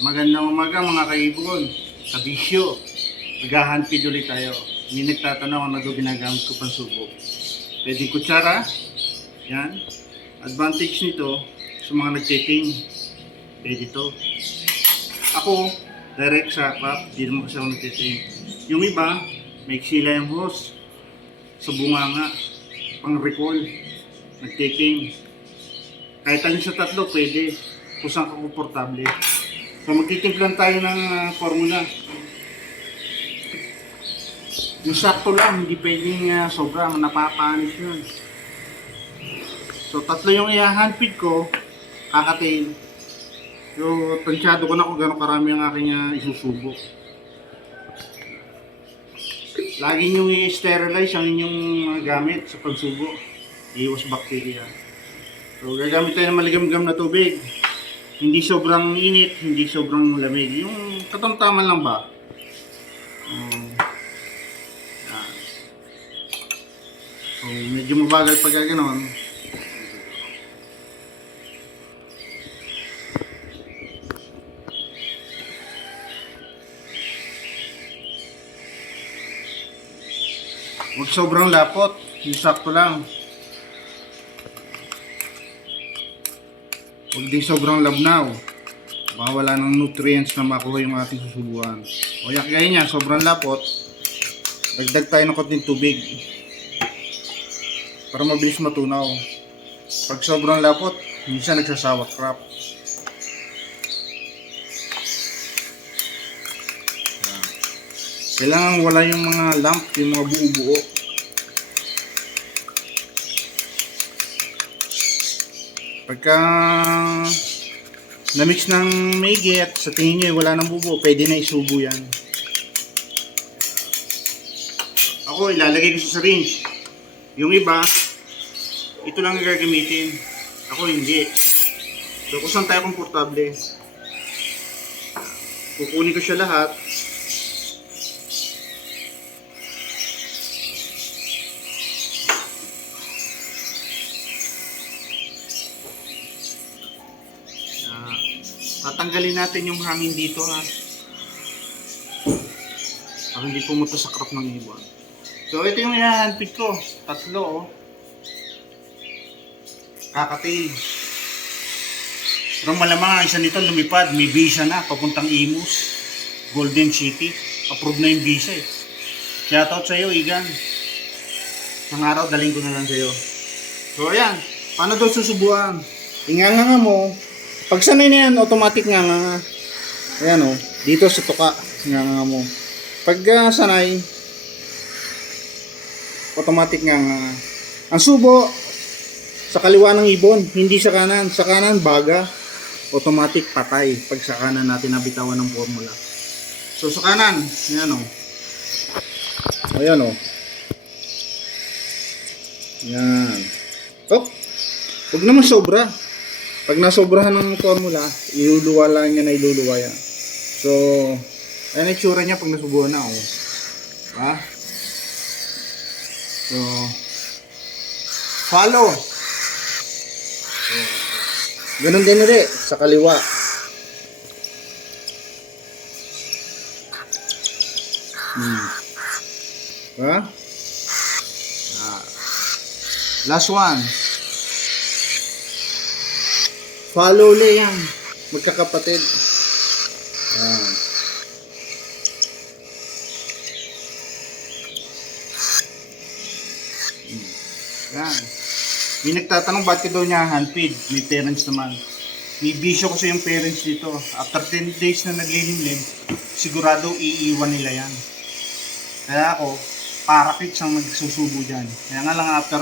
Magandang umaga mga kaibon. Sa bisyo, maghahandpid ulit tayo. May nagtatanong kung ano ginagamit ko pang subo. Pwede kutsara. Yan. Advantage nito sa mga nagtiting. Pwede to. Ako, direct sa crop. Di naman kasi ako nagtiting. Yung iba, may sila yung hose. Sa bunganga. Pang recall. Nagtiting. Kahit alin sa tatlo, pwede. Kung saan ka komportable. So magtitimplan tayo ng formula. Yung sakto lang, hindi pwedeng sobra, napapanis yun. So tatlo yung i-handfeed ko, kakatail. So tansyado ko na kung gano'ng karami ang aking isusubok. Laging yung i-sterilize ang inyong gamit sa pagsubok. Iwas bacteria. So gagamit tayo ng maligam-gam na tubig. Hindi sobrang init, hindi sobrang lamig. Yung katamtaman lang ba? So, medyo mabagal pag gano'n. Huwag sobrang lapot. Yung sakto lang. Huwag din sobrang labnaw. Baka wala ng nutrients na makuha yung ating susubuan. O yan, kaya niya, sobrang lapot. Dagdag tayo ng konting tubig. Para mabilis matunaw. Pag sobrang lapot, minsan nagsasawa crop. Kailangan wala yung mga lump, yung mga buo-buo. Pagka na-mix ng maigi at sa tingin nyo wala nang bubo, pwede na isubo yan. Ako ilalagay ko sa syringe. Yung iba, ito lang ang gagamitin. Ako hindi. So kung saan tayo komportable, kukunin ko siya lahat. Tatanggalin natin yung hangin dito para hindi pumunta sa crop ng ibon. So ito yung i-handpick ko. Tatlo kakatail. Pero malamang isa nito lumipad. May visa na papuntang Imus, Golden City. Approve na yung visa eh. Shoutout sa iyo, Igan. Isang araw daling ko na lang sa iyo. So ayan, paano daw susubuan? Inganga mo. Pag sanay na yan, automatic nga nga. Ayan o, dito sa tuka, nga mo. Pag sanay, automatic nga nga. Ang subo, sa kaliwa ng ibon, hindi sa kanan. Sa kanan, baga. Automatic patay. Pag sa kanan natin nabitawan ng formula. So sa kanan, ayan o. Ayan o. Ayan. Oh, huwag naman sobra. Pag nasobrahan ng formula, iluluwa lang niya na iluluwa yan. So, ayan ang itsura niya pag nasubuhan na. Oh. Ha? So, follow. So, ganun din ulit sa kaliwa. Ha? Last one. Follow ulit yan. Magkakapatid. Ayan. Ayan. May nagtatanong ba't ka daw niya handfeed? May parents naman. May bisyo kasi yung parents dito. After 10 days na naglilimlim, sigurado iiwan nila yan. Kaya ako, parakits ang nagsusubo dyan. Kaya nga lang after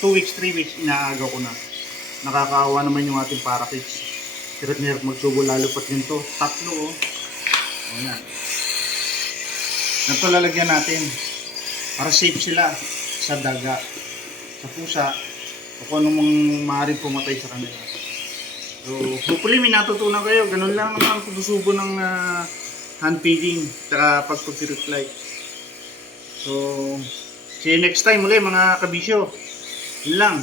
2 weeks, 3 weeks, inaagaw ko na. Nakakaawa naman yung ating parakits. Hirap na hirap magsubo lalo pat yun to. Tatlo o. O yan. Ito lalagyan natin. Para safe sila sa daga, sa pusa, o kung anong maaaring pumatay sa kanila. So, hopefully may natutunan kayo. Ganun lang naman ang pagsusubo ng hand feeding at pag-reply. So, see you next time ulit mga kabisyo. Yun lang.